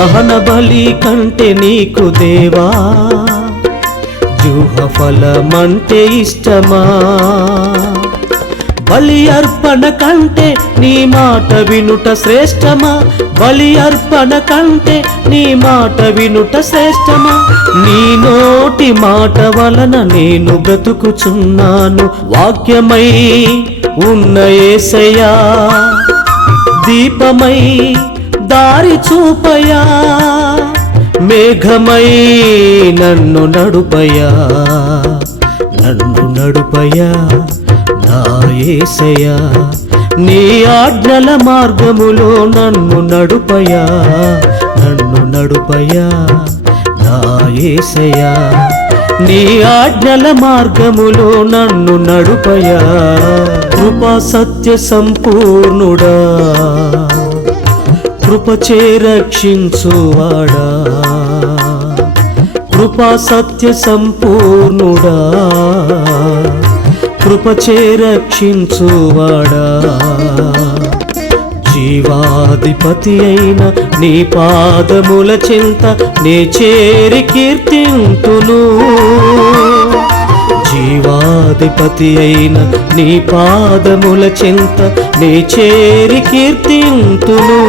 దహన బలి కంటే నీకు దేవా జూహ ఫలమంటే ఇష్టమా? బలి అర్పణ కంటే నీ మాట వినుట శ్రేష్టమా? బలి అర్పణ కంటే నీ మాట వినుట శ్రేష్టమా? నీ నోటి మాట వలన నేను బ్రతుకుచున్నాను. వాక్యమై ఉన్న యేసయ్యా దీపమై దారి చూపయా, మేఘమై నన్ను నడుపయా, నన్ను నడుపయా నా యేసయ్యా. నీ ఆజ్ఞల మార్గములో నన్ను నడుపయా, నన్ను నడుపయా నా యేసయ్యా. నీ ఆజ్ఞల మార్గములో నన్ను నడుపయా. కృపా సత్య సంపూర్ణుడా, కృపచే రక్షించువాడా, కృపా సత్య సంపూర్ణుడా, కృపచే రక్షించువాడా. జీవాధిపతి అయిన నీ పాదముల చింత నే చేరి కీర్తింతును. జీవాధిపతి అయిన నీ పాదముల చింత నే చేరి కీర్తింతును.